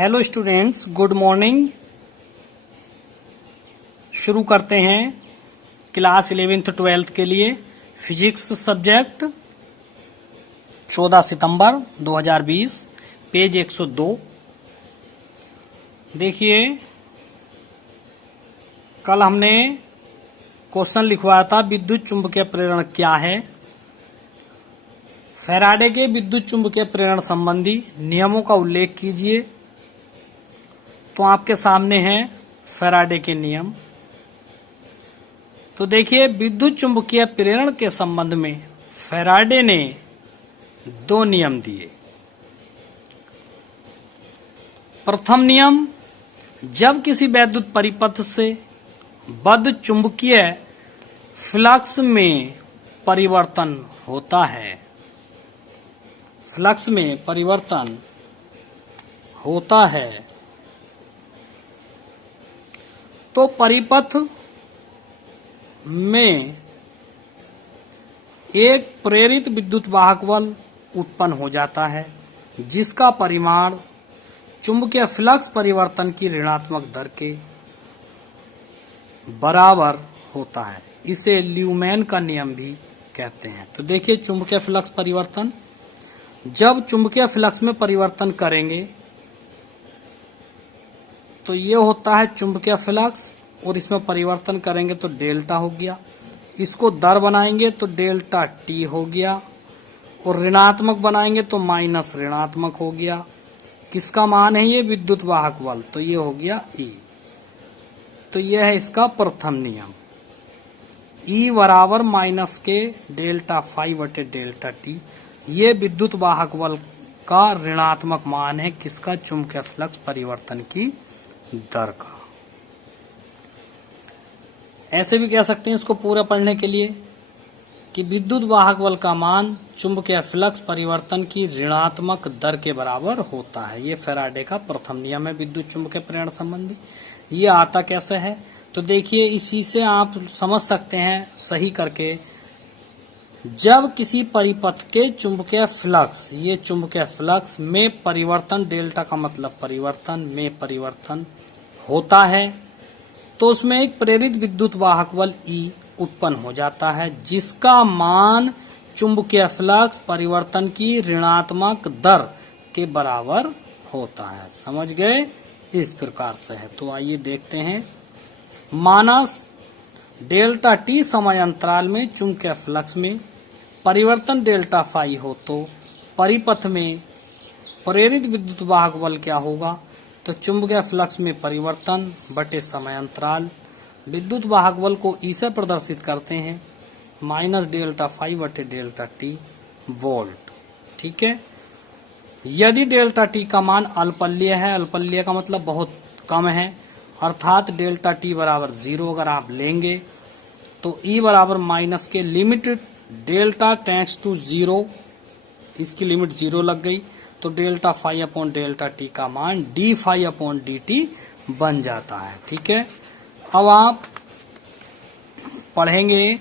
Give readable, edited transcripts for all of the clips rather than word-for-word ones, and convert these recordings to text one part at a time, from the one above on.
Hello students, good morning. शुरू करते हैं क्लास 11th-12th के लिए फिजिक्स सब्जेक्ट। 14 सितंबर 2020, पेज 102। देखिए, कल हमने क्वेश्चन लिखवाया था विद्युत चुंबकीय प्रेरण क्या है। फैराडे के विद्युत चुंबकीय प्रेरण संबंधी नियमों का उल्लेख कीजिए। तो आपके सामने हैं फैराडे के नियम। तो देखिए, विद्युत चुंबकीय प्रेरण के संबंध में फैराडे ने दो नियम दिए। प्रथम नियम, जब किसी वैद्युत परिपथ से बद्ध चुंबकीय फ्लक्स में परिवर्तन होता है, फ्लक्स में परिवर्तन होता है, तो परिपथ में एक प्रेरित विद्युत वाहक बल उत्पन्न हो जाता है जिसका परिमाण चुंबकीय फ्लक्स परिवर्तन की ऋणात्मक दर के बराबर होता है। इसे ल्यूमैन का नियम भी कहते हैं। तो देखिए, चुंबकीय फ्लक्स परिवर्तन, जब चुंबकीय फ्लक्स में परिवर्तन करेंगे तो ये होता है चुंबकीय फ्लक्स, और इसमें परिवर्तन करेंगे तो डेल्टा हो गया। इसको दर बनाएंगे तो डेल्टा टी हो गया, और ऋणात्मक बनाएंगे तो माइनस ऋणात्मक हो गया। किसका मान है ये? विद्युत वाहक बल। तो ये हो गया E। तो यह है इसका प्रथम नियम, E बराबर माइनस के डेल्टा फाई बटे डेल्टा टी। ये विद्युत वाहक बल का ऋणात्मक मान है। किसका? चुंबकीय फ्लक्स परिवर्तन की दर का। ऐसे भी कह सकते हैं इसको पूरा पढ़ने के लिए कि विद्युत वाहक बल का मान चुंबकीय फ्लक्स परिवर्तन की ऋणात्मक दर के बराबर होता है। ये फैराडे का प्रथम नियम है विद्युत चुंबकीय प्रेरण संबंधी। ये आता कैसे है? तो देखिए, इसी से आप समझ सकते हैं सही करके। जब किसी परिपथ के चुंबकीय फ्लक्स, ये चुंबकीय फ्लक्स में परिवर्तन, डेल्टा का मतलब परिवर्तन, में परिवर्तन होता है, तो उसमें एक प्रेरित विद्युत वाहक बल E उत्पन्न हो जाता है जिसका मान चुंबकीय फ्लक्स परिवर्तन की ऋणात्मक दर के बराबर होता है। समझ गए? इस प्रकार से है। तो आइए देखते हैं। माना डेल्टा टी समय अंतराल में चुंबकीय फ्लक्स में परिवर्तन डेल्टा फाई हो, तो परिपथ में प्रेरित विद्युत वाहक बल क्या होगा? तो चुंबकीय फ्लक्स में परिवर्तन बटे समय अंतराल, विद्युत वाहक बल को E से प्रदर्शित करते हैं, माइनस डेल्टा फाई बटे डेल्टा टी वोल्ट। ठीक है। यदि डेल्टा टी का मान अल्पल्य है, अल्पल्य का मतलब बहुत कम है, अर्थात डेल्टा टी बराबर 0 अगर आप लेंगे तो E बराबर माइनस के लिमिट डेल्टा टेंड्स टू 0, इसकी लिमिट 0 लग गई, तो delta phi upon delta T का मान D phi upon D T बन जाता है। ठीक है। अब आप पढ़ेंगे,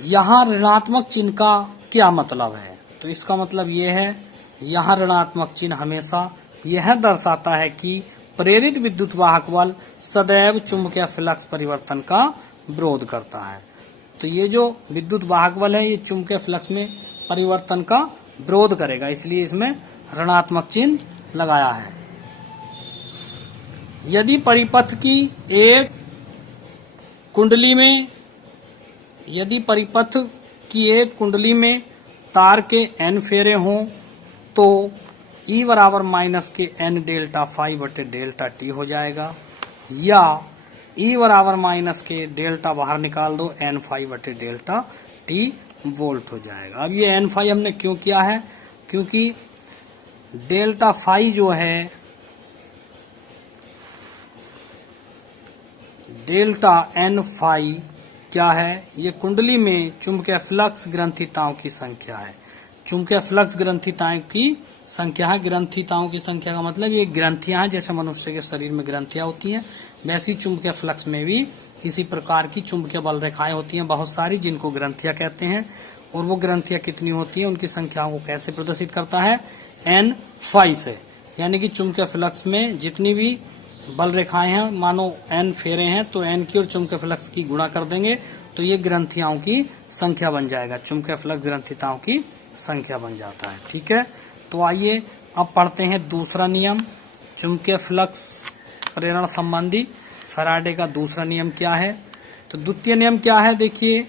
यहां ऋणात्मक चिन्ह का क्या मतलब है? तो इसका मतलब यह है, यहां ऋणात्मक चिन्ह हमेशा यह दर्शाता है कि प्रेरित विद्युत वाहक बल सदैव चुंबकीय फ्लक्स परिवर्तन का विरोध करता है। तो ये जो विद्युत वाहक बल है, ये चुंबकीय फ्लक्स में परिवर्तन का विरोध करेगा, इसलिए इसमें ऋणात्मक चिन्ह लगाया है। यदि परिपथ की एक कुंडली में, यदि परिपथ की एक कुंडली में तार के n फेरे हों, तो E बराबर माइनस के n डेल्टा फाई बटे डेल्टा टी हो जाएगा, या E बराबर माइनस के डेल्टा बाहर निकाल दो, n फाई बटे डेल्टा टी वोल्ट हो जाएगा। अब ये n फाई हमने क्यों किया है? क्योंकि डेल्टा फाई जो है, डेल्टा n फाई क्या है? ये कुंडली में चुंबकीय फ्लक्स ग्रंथिताओं की संख्या है। चुंबकीय फ्लक्स ग्रंथिताओं की संख्या है। ग्रंथिताओं की संख्या का मतलब ये ग्रंथियां हैं, जैसे मनुष्य के शरीर में ग्रंथियां होती हैं, वैसी चुंबकीय फ्लक्स में भी इसी प्रकार की चुंबकीय बल रेखाएं होती हैं बहुत सारी, जिनको ग्रंथियां कहते हैं। और वो ग्रंथियां कितनी होती हैं, उनकी संख्याओं को कैसे प्रदर्शित करता है? एन फाई से, यानी कि चुंबकीय फ्लक्स में जितनी भी बल रेखाएं हैं, मानो एन फेरे हैं, तो एन की और चुंबकीय फ्लक्स की गुणा कर देंगे तो ये ग्रंथियाओं की संख्या बन जाएगा। चुंबकीय फ्लक्स ग्रंथिताओं की संख्या बन जाता है। ठीक है, तो आइए अब पढ़ते हैं दूसरा नियम, चुंबकीय फ्लक्स प्रेरण संबंधी फैराडे का दूसरा नियम क्या है। तो द्वितीय नियम क्या है, देखिए,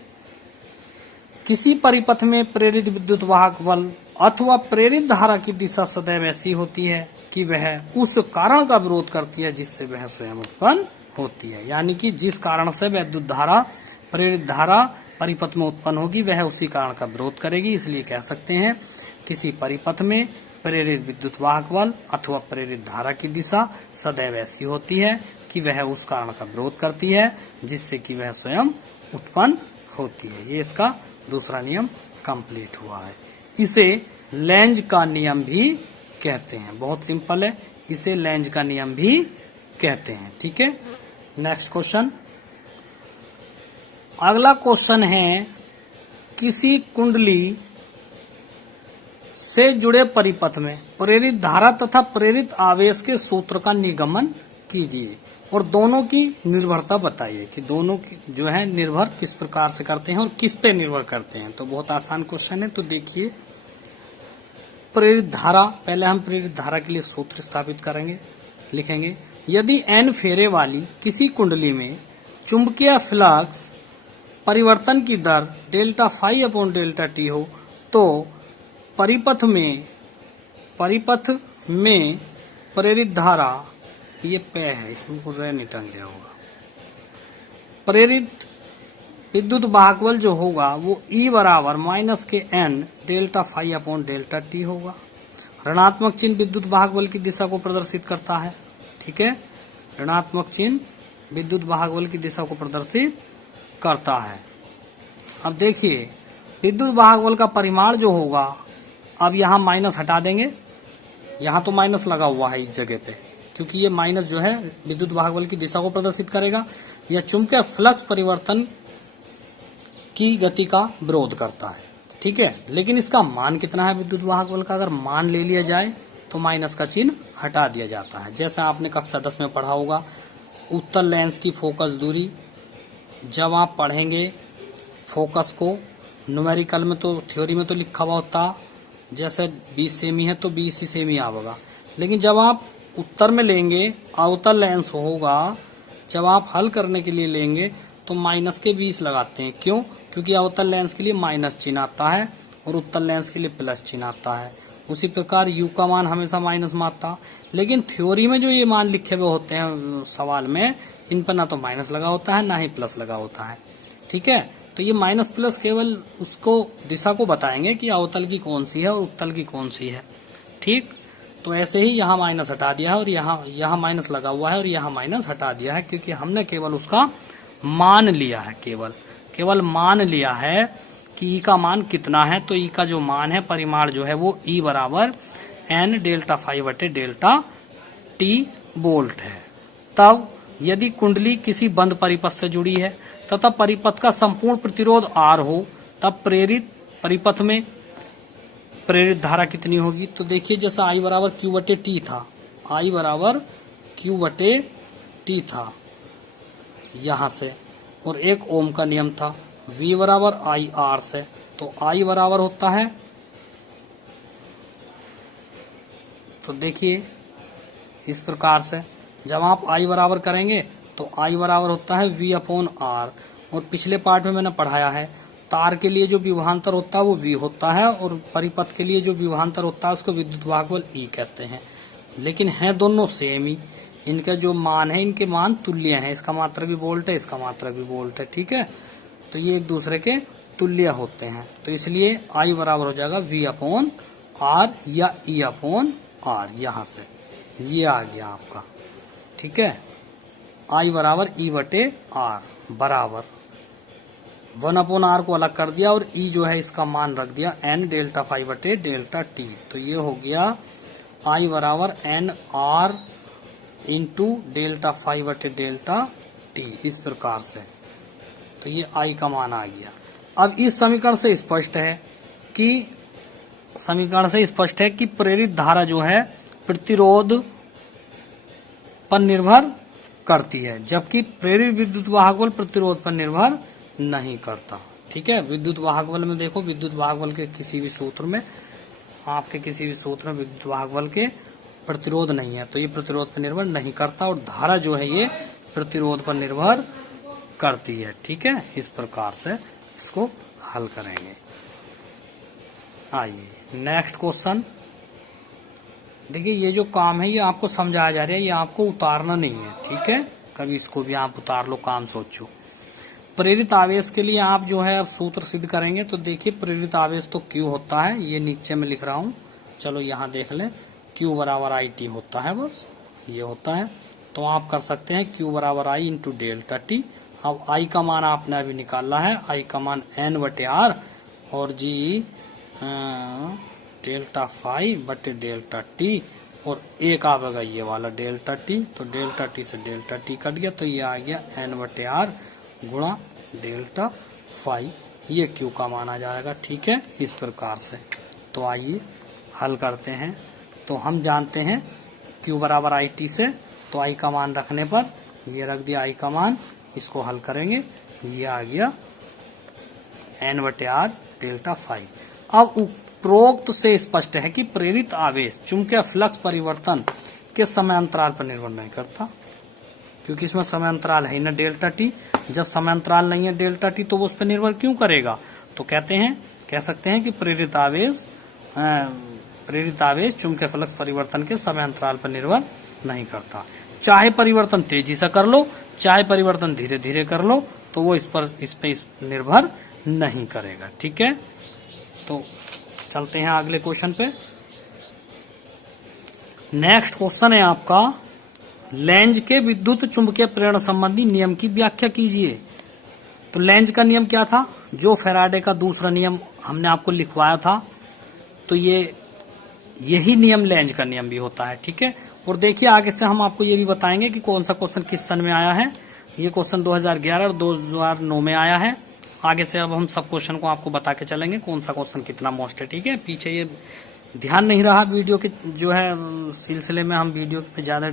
किसी परिपथ में प्रेरित विद्युत वाहक बल अथवा प्रेरित धारा की दिशा सदैव ऐसी होती है कि वह उस कारण का विरोध करती है जिससे वह स्वयं उत्पन्न होती है। यानी कि जिस कारण से विद्युत धारा, प्रेरित धारा परिपथ में उत्पन्न होगी, वह उसी कारण का विरोध करेगी। इसलिए कह सकते हैं किसी परिपथ में प्रेरित विद्युत वाहक बल अथवा प्रेरित धारा की दिशा सदैव ऐसी होती है कि वह उस कारण का विरोध करती है जिससे कि वह स्वयं उत्पन्न होती है। ये इसका दूसरा नियम कंप्लीट हुआ है। इसे लेंज का नियम भी कहते हैं। बहुत सिंपल है, इसे लेंज का नियम भी कहते हैं। ठीक है, नेक्स्ट क्वेश्चन। अगला क्वेश्चन है, किसी कुंडली से जुड़े परिपथ में प्रेरित धारा तथा प्रेरित आवेश के सूत्र का निगमन कीजिए और दोनों की निर्भरता बताइए कि दोनों की जो है निर्भर किस प्रकार से करते हैं और किस पे निर्भर करते हैं। तो बहुत आसान क्वेश्चन है। तो देखिए, प्रेरित धारा, पहले हम प्रेरित धारा के लिए सूत्र स्थापित करेंगे, लिखेंगे। यदि एन फेरे वाली किसी कुंडली में चुंबकीय फ्लक्स परिवर्तन की दर delta phi upon delta T हो तो परिपथ में प्रेरित धारा, ये पे है, इसमें कुछ नहीं टंग गया होगा, प्रेरित विद्युत वाहक बल जो होगा वो E बराबर माइनस के N delta phi upon delta T होगा। ऋणात्मक चिन्ह विद्युत वाहक बल की दिशा को प्रदर्शित करता है। ठीक है, ऋणात्मक चिन्ह विद्युत वाहक बल की दिशा को प्रदर्शित करता है। अब देखिए, विद्युत वाहक बल का परिमाण जो होगा, अब यहाँ माइनस हटा देंगे, यहाँ तो माइनस लगा हुआ है इस जगह पे, क्योंकि ये माइनस जो है विद्युत वाहक बल की दिशा को प्रदर्शित करेगा। यह चुंबकीय फ्लक्स परिवर्तन की गति का विरोध करता है। ठीक है, लेकिन इसका मान कितना है विद्युत वाहक बल का, अगर मान ले लिया जाए तो माइनस का चिन्ह हटा दिया जाता है। जैसा आपने कक्षा 10 में पढ़ा होगा, उत्तल लेंस की फोकस दूरी, जब आप पढ़ेंगे फोकस को न्यूमेरिकल में, तो थ्योरी में तो लिखा हुआ होता जैसे 20 सेमी है तो 20 ही सेमी आवेगा, लेकिन जब आप उत्तर में लेंगे, अवतल लेंस होगा, जब आप हल करने के लिए लेंगे तो माइनस के 20 लगाते हैं। क्यों? क्योंकि अवतल लेंस के लिए माइनस चिन्ह आता है और उत्तल लेंस के लिए प्लस चिन्ह आता है। उसी प्रकार यू का मान हमेशा माइनस में आता, लेकिन थ्योरी में जो ये मान लिखे हुए होते हैं सवाल में, इन पर ना तो माइनस लगा होता है ना ही प्लस लगा होता है। ठीक है, तो ये माइनस प्लस केवल उसको दिशा को बताएंगे कि अवतल की कौन सी है और उत्तल की कौन सी है। ठीक, तो ऐसे ही यहाँ माइनस हटा दिया है और यहाँ माइनस लगा हुआ है और यहाँ माइनस हटा दिया है, क्योंकि हमने केवल उसका मान लिया है, केवल मान लिया है कि ई का मान कितना है। तो ई का जो मान है, परिमाण जो है वो ई बराबर एन डेल्टा फाई बटे डेल्टा टी वोल्ट है। तब यदि कुंडली किसी बंद परिपथ से जुड़ी है तथा परिपथ का संपूर्ण प्रतिरोध आर हो, तब प्रेरित परिपथ में प्रेरित धारा कितनी होगी। तो देखिए, जैसा आई बराबर क्यू बटे टी था, आई बराबर क्यू बटे टी था यहां से, और एक ओम का नियम था, V बराबर आई आर से, तो आई बराबर होता है, तो देखिए इस प्रकार से जब आप आई बराबर करेंगे तो आई बराबर होता है V अपॉन आर। और पिछले पार्ट में मैंने पढ़ाया है, तार के लिए जो विभवांतर होता है वो V होता है और परिपथ के लिए जो विभवांतर होता है उसको विद्युत वाहक बल E कहते हैं। लेकिन है दोनों सेम ही, इनका जो मान है, इनके मान तुल्य हैं, इसका मात्रा भी वोल्ट है, इसका मात्रा भी वोल्ट है। ठीक है, तो ये एक दूसरे के तुल्य होते हैं, तो इसलिए आई बराबर हो जाएगा V अपॉन आर या E अपॉन आर। यहाँ से ये आ गया आपका। ठीक है, आई बराबर E बटे आर बराबर 1 अपॉन आर को अलग कर दिया और E जो है इसका मान रख दिया N डेल्टा फाई बटे डेल्टा टी। तो ये हो गया आई बराबर N R into delta phi बटे डेल्टा टी, इस प्रकार से। तो ये आई का मान आ गया। अब इस समीकरण से स्पष्ट है कि समीकरण से स्पष्ट है कि प्रेरित धारा जो है प्रतिरोध पर निर्भर करती है, जबकि प्रेरित विद्युत वाहक बल प्रतिरोध पर निर्भर नहीं करता। ठीक है, विद्युत वाहक बल में देखो, विद्युत वाहक बल के किसी भी सूत्र में, आपके किसी भी सूत्र में विद्युत वाहक बल के प्रतिरोध नहीं है, तो ये प्रतिरोध पर निर्भर नहीं करता, और धारा जो है ये प्रतिरोध पर निर्भर करती है। ठीक है, इस प्रकार से इसको हल करेंगे। आइए नेक्स्ट क्वेश्चन। देखिए ये जो काम है ये आपको समझाया जा रहा है, ये आपको उतारना नहीं है। ठीक है, कभी इसको भी आप उतार लो, काम सोचो। प्रेरित आवेश के लिए आप जो है अब सूत्र सिद्ध करेंगे। तो देखिए प्रेरित आवेश तो Q होता है, ये नीचे में लिख रहा हूं, चलो यहाँ देख लें, Q बराबर IT होता है, बस ये होता है। तो आप कर सकते हैं Q बराबर I इंटू डेल्टा टी। अब I का मान आपने अभी निकाला है, I का मान N/R और G डेल्टा फाइव बटे डेल्टा टी, और एक आवेगा ये वाला डेल्टा टी, तो डेल्टा टी से डेल्टा टी कट गया, तो ये आ गया N/R गुणा डेल्टा फाइव, ये Q का मान आ जाएगा। ठीक है, इस प्रकार से। तो आइए हल करते हैं। तो हम जानते हैं Q बराबर IT से, तो I का मान रखने पर ये रख दिया I का मान, इसको हल करेंगे, ये आ गया N/R डेल्टा फाइव। अब उपरोक्त से स्पष्ट है कि प्रेरित आवेश चुंबकीय फ्लक्स परिवर्तन के समय अंतराल पर निर्भर नहीं करता, क्योंकि इसमें समय अंतराल है ना डेल्टा टी। जब समय अंतराल नहीं है डेल्टा टी, तो वो उस पर निर्भर क्यों करेगा? तो कह सकते हैं कि प्रेरित आवेश चुंबकीय फ्लक्स परिवर्तन के समय अंतराल पर निर्भर नहीं करता। चाहे परिवर्तन तेजी से कर लो, चाहे परिवर्तन धीरे धीरे कर लो, तो वो इस पे निर्भर नहीं करेगा। ठीक है, तो चलते हैं अगले क्वेश्चन पे। नेक्स्ट क्वेश्चन है आपका, लेंज के विद्युत चुंबकीय प्रेरण संबंधी नियम की व्याख्या कीजिए। तो लेंज का नियम क्या था? जो फैराडे का दूसरा नियम हमने आपको लिखवाया था, तो यही नियम लेंज का नियम भी होता है। ठीक है, और देखिए आगे से हम आपको ये भी बताएंगे कि कौन सा क्वेश्चन किस सन में आया है। ये क्वेश्चन 2011 और 2009 में आया है। आगे से अब हम सब क्वेश्चन को आपको बता के चलेंगे कौन सा क्वेश्चन कितना मोस्ट है। ठीक है, पीछे ये ध्यान नहीं रहा वीडियो के जो है सिलसिले में, हम वीडियो पे ज्यादा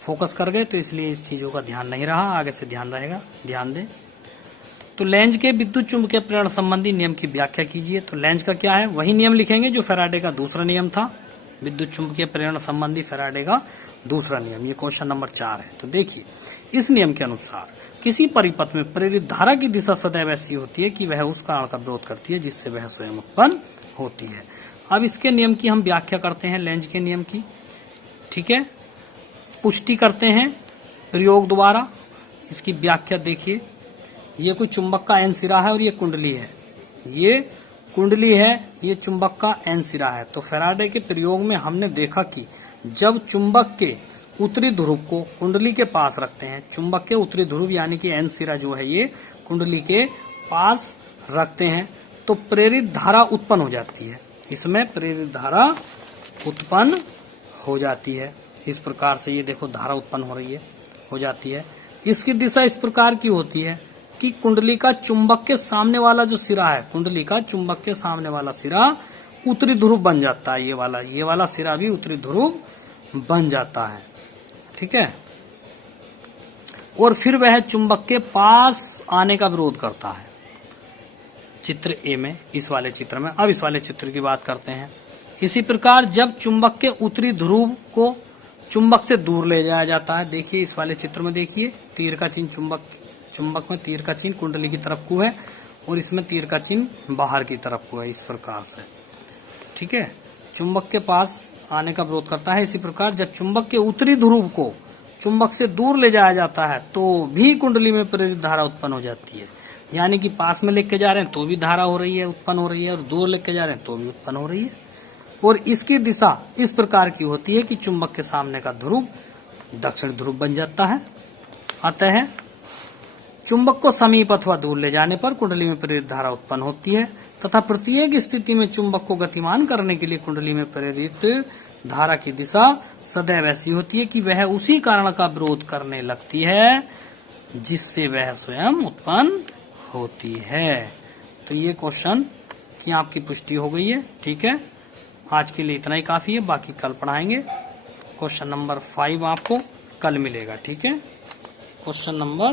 फोकस कर गए, तो इसलिए इस चीजों का ध्यान नहीं रहा, आगे से ध्यान रहेगा, ध्यान दें। तो लेंज के विद्युत चुंबकीय प्रेरण संबंधी नियम की व्याख्या कीजिए। तो लेंज का क्या है? वही नियम लिखेंगे जो फैराडे का दूसरा नियम था, विद्युत चुंबकीय प्रेरण संबंधी फैराडे का दूसरा नियम। ये क्वेश्चन नंबर 4 है। तो देखिए, इस नियम के अनुसार किसी परिपथ में प्रेरित धारा की दिशा सदैव ऐसी होती है कि वह उस कारण का विरोध करती है जिससे वह स्वयं उत्पन्न होती है। अब इसके नियम की हम व्याख्या करते हैं, लेंज के नियम की। ठीक है, पुष्टि करते हैं प्रयोग द्वारा। इसकी व्याख्या देखिए, ये कोई चुंबक का एन सिरा है और ये कुंडली है, ये कुंडली है, ये चुंबक का एन सिरा है। तो फैराडे के प्रयोग में हमने देखा कि जब चुंबक के उत्तरी ध्रुव को कुंडली के पास रखते हैं, चुंबक के उत्तरी ध्रुव यानी कि एन सिरा जो है ये कुंडली के पास रखते हैं, तो प्रेरित धारा उत्पन्न हो जाती है। इसमें प्रेरित धारा उत्पन्न हो जाती है। इस प्रकार से ये देखो धारा उत्पन्न हो जाती है। इसकी दिशा इस प्रकार की होती है कि कुंडली का चुंबक के सामने वाला जो सिरा है, कुंडली का चुंबक के सामने वाला सिरा उत्तरी ध्रुव बन जाता है। ये वाला सिरा भी उत्तरी ध्रुव बन जाता है। ठीक है, और फिर वह चुंबक के पास आने का विरोध करता है। चित्र ए में, इस वाले चित्र में। अब इस वाले चित्र की बात करते हैं। इसी प्रकार जब चुंबक के उत्तरी ध्रुव को चुंबक से दूर ले जाया जाता है, देखिए इस वाले चित्र में देखिए, तीर का चिन्ह चुंबक में तीर का चिन्ह कुंडली की तरफ को है और इसमें तीर का चिन्ह बाहर की तरफ को है, इस प्रकार से। ठीक है, चुंबक के पास आने का विरोध करता है। इसी प्रकार जब चुंबक के उत्तरी ध्रुव को चुंबक से दूर ले जाया जाता है तो भी कुंडली में प्रेरित धारा उत्पन्न हो जाती है। यानी कि पास में लेके जा रहे हैं तो भी धारा हो रही है, उत्पन्न हो रही है, और दूर लेके जा रहे हैं तो भी उत्पन्न हो रही है। और इसकी दिशा इस प्रकार की होती है कि चुंबक के सामने का ध्रुव दक्षिण ध्रुव बन जाता है। अतः चुंबक को समीप अथवा दूर ले जाने पर कुंडली में प्रेरित धारा उत्पन्न होती है, तथा प्रत्येक स्थिति में चुंबक को गतिमान करने के लिए कुंडली में प्रेरित धारा की दिशा सदैव ऐसी होती है कि वह उसी कारण का विरोध करने लगती है जिससे वह स्वयं उत्पन्न होती है। तो ये क्वेश्चन की आपकी पुष्टि हो गई है। ठीक है, आज के लिए इतना ही काफी है, बाकी कल पढ़ाएंगे। क्वेश्चन नंबर 5 आपको कल मिलेगा, ठीक है। क्वेश्चन नंबर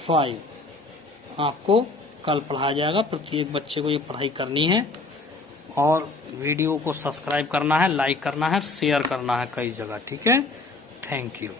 5 आपको कल पढ़ाया जाएगा। प्रत्येक बच्चे को ये पढ़ाई करनी है और वीडियो को सब्सक्राइब करना है, लाइक करना है, शेयर करना है कई जगह, ठीक है। Thank you.